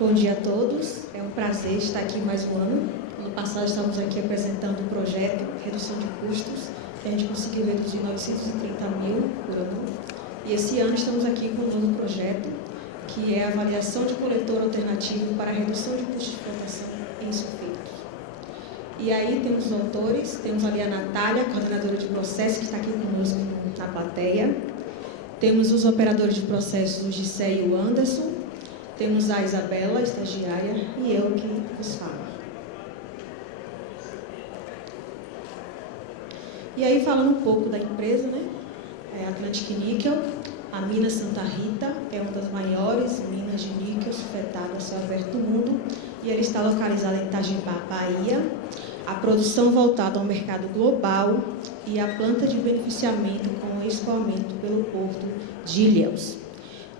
Bom dia a todos, é um prazer estar aqui mais um ano. No passado estávamos aqui apresentando o projeto Redução de Custos, que a gente conseguiu reduzir 930 mil por ano. E esse ano estamos aqui com um novo projeto, que é a avaliação de coletor alternativo para a redução de custos de plantação em sulfitos. E aí temos os autores, temos ali a Natália, coordenadora de processo, que está aqui conosco na plateia. Temos os operadores de processos, o Gisele e o Anderson. Temos a Isabela, estagiária, e eu que vos falo. E aí, falando um pouco da empresa, né? É a Atlantic Níquel, a mina Santa Rita, é uma das maiores minas de níquel sulfetado a céu aberto do mundo, e ela está localizada em Itajubá, Bahia. A produção voltada ao mercado global e a planta de beneficiamento com escoamento pelo porto de Ilhéus.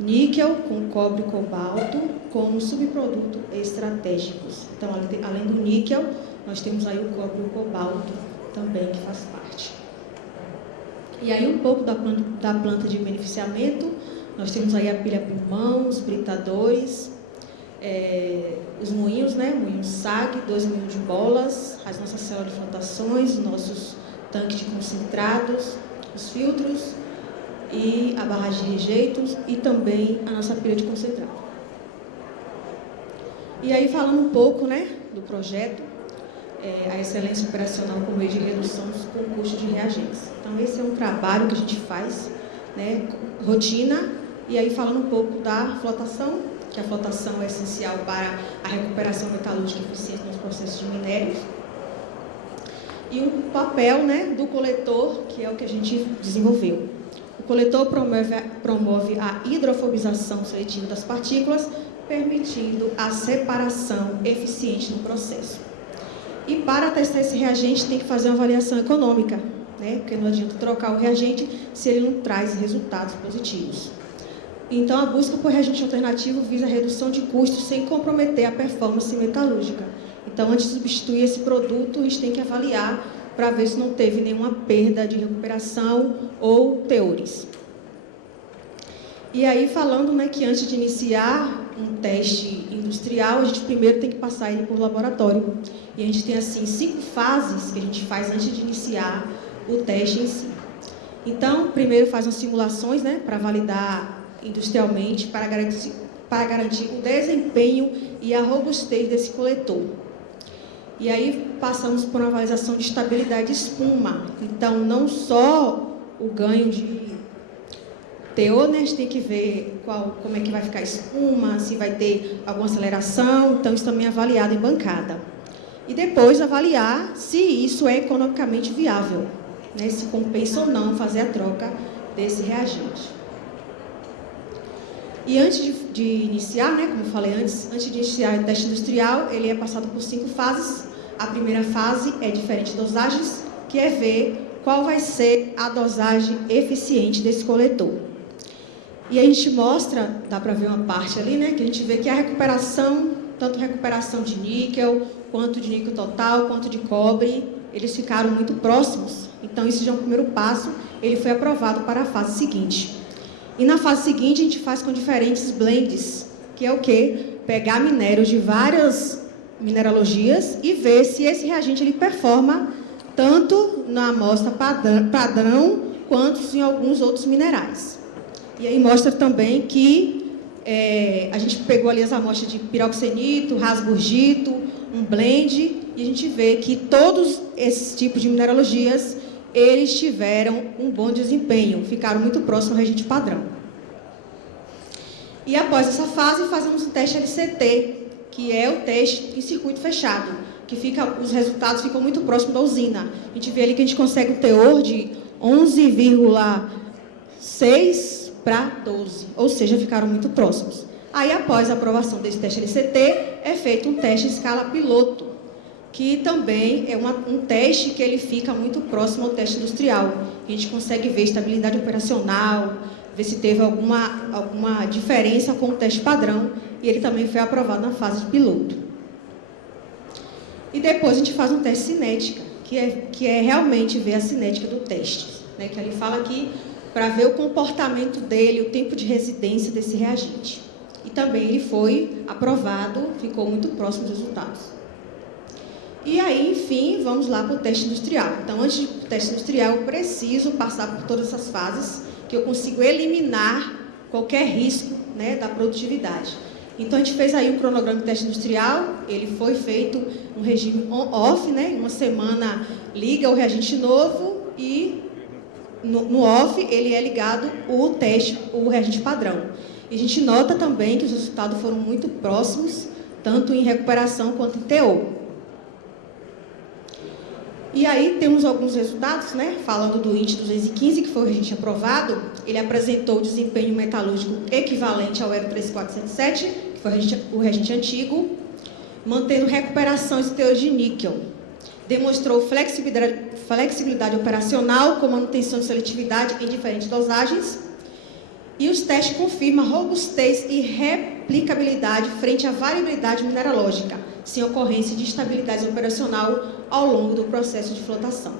Níquel com cobre e cobalto como subproduto estratégicos. Então, além do níquel, nós temos aí o cobre e o cobalto também, que faz parte. E aí, um pouco da planta de beneficiamento, nós temos aí a pilha pulmão, os britadores, os moinhos, né? Moinho SAG, 2 moinhos de bolas, as nossas células de flotações, nossos tanques de concentrados, os filtros, e a barragem de rejeitos e também a nossa pilha de concentrado. E aí, falando um pouco, né, do projeto, a excelência operacional por meio de redução com custo de reagentes. Então, esse é um trabalho que a gente faz, né, rotina, e aí falando um pouco da flotação, que a flotação é essencial para a recuperação metalúrgica eficiente nos processos de minérios, e o papel, né, do coletor, que é o que a gente desenvolveu. O coletor promove a hidrofobização seletiva das partículas, permitindo a separação eficiente no processo. E para testar esse reagente, tem que fazer uma avaliação econômica, né? Porque não adianta trocar o reagente se ele não traz resultados positivos. Então, a busca por reagente alternativo visa a redução de custos sem comprometer a performance metalúrgica. Então, antes de substituir esse produto, a gente tem que avaliar para ver se não teve nenhuma perda de recuperação ou teores. E aí, falando, né, que antes de iniciar um teste industrial, a gente primeiro tem que passar ele por laboratório. E a gente tem, assim, 5 fases que a gente faz antes de iniciar o teste em si. Então, primeiro faz as simulações, né, para validar industrialmente, para garantir o desempenho e a robustez desse coletor. E aí passamos por uma avaliação de estabilidade de espuma. Então, não só o ganho de teor, né? A gente tem que ver como é que vai ficar a espuma, se vai ter alguma aceleração. Então, isso também é avaliado em bancada. E depois de se isso é economicamente viável, né? Se compensa ou não fazer a troca desse reagente. E antes de iniciar, né, como eu falei antes de iniciar o teste industrial, ele é passado por 5 fases. A primeira fase é diferentes dosagens, que é ver qual vai ser a dosagem eficiente desse coletor. E a gente mostra, dá para ver uma parte ali, né, que a gente vê que a recuperação, tanto recuperação de níquel, quanto de níquel total, quanto de cobre, eles ficaram muito próximos. Então, isso já é um primeiro passo, ele foi aprovado para a fase seguinte. E na fase seguinte, a gente faz com diferentes blends, que é o quê? Pegar minérios de várias mineralogias e ver se esse reagente ele performa tanto na amostra padrão quanto em alguns outros minerais. E aí mostra também que a gente pegou ali as amostras de piroxenito, rasburgito, um blend, e a gente vê que todos esses tipos de mineralogias eles tiveram um bom desempenho, ficaram muito próximos ao reagente padrão. E após essa fase, fazemos o teste LCT, que é o teste em circuito fechado, que os resultados ficam muito próximos da usina. A gente vê ali que a gente consegue um teor de 11,6 para 12, ou seja, ficaram muito próximos. Aí, após a aprovação desse teste LCT, é feito um teste em escala piloto, que também é um teste que ele fica muito próximo ao teste industrial. A gente consegue ver estabilidade operacional, ver se teve alguma diferença com o teste padrão, e ele também foi aprovado na fase de piloto. E depois a gente faz um teste cinética, que é realmente ver a cinética do teste, né? Que ele fala aqui para ver o comportamento dele, o tempo de residência desse reagente. e também ele foi aprovado, ficou muito próximo dos resultados. E aí, enfim, vamos lá para o teste industrial. Então, antes do teste industrial, eu preciso passar por todas essas fases, que eu consigo eliminar qualquer risco, né, da produtividade. Então, a gente fez aí o cronograma de teste industrial, ele foi feito no regime on-off, né, uma semana liga o reagente novo e no off ele é ligado o reagente padrão. E a gente nota também que os resultados foram muito próximos, tanto em recuperação quanto em TO. E aí temos alguns resultados, né? Falando do INT 215, que foi o reagente aprovado, ele apresentou desempenho metalúrgico equivalente ao ERO 3477, que foi o reagente antigo, mantendo recuperação e teor de níquel. Demonstrou flexibilidade operacional com manutenção de seletividade em diferentes dosagens. E os testes confirmam robustez e replicabilidade frente à variabilidade mineralógica, sem ocorrência de instabilidade operacional ao longo do processo de flotação.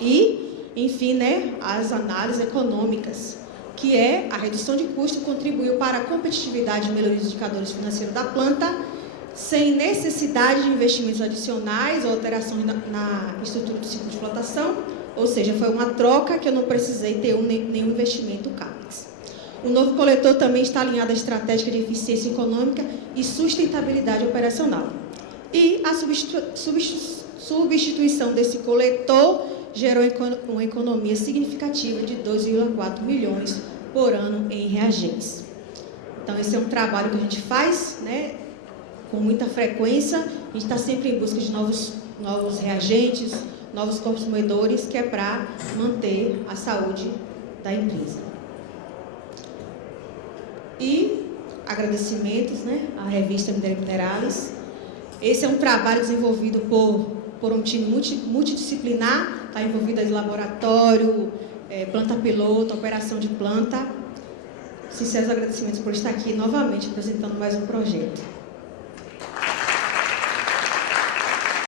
E, enfim, né, as análises econômicas, que é a redução de custo, contribuiu para a competitividade e melhoria dos indicadores financeiros da planta, sem necessidade de investimentos adicionais ou alterações na estrutura do ciclo de flotação, ou seja, foi uma troca que eu não precisei ter nenhum investimento CAPEX. O novo coletor também está alinhado à estratégia de eficiência econômica e sustentabilidade operacional. E a substituição desse coletor gerou uma economia significativa de 2,4 milhões por ano em reagentes. Então, esse é um trabalho que a gente faz, né, com muita frequência. A gente está sempre em busca de novos reagentes, novos corpos moedores, que é para manter a saúde da empresa. E agradecimentos, né, à revista Mineralis. Esse é um trabalho desenvolvido por um time multidisciplinar, está envolvido em laboratório, planta piloto, operação de planta. Sinceros agradecimentos por estar aqui novamente apresentando mais um projeto.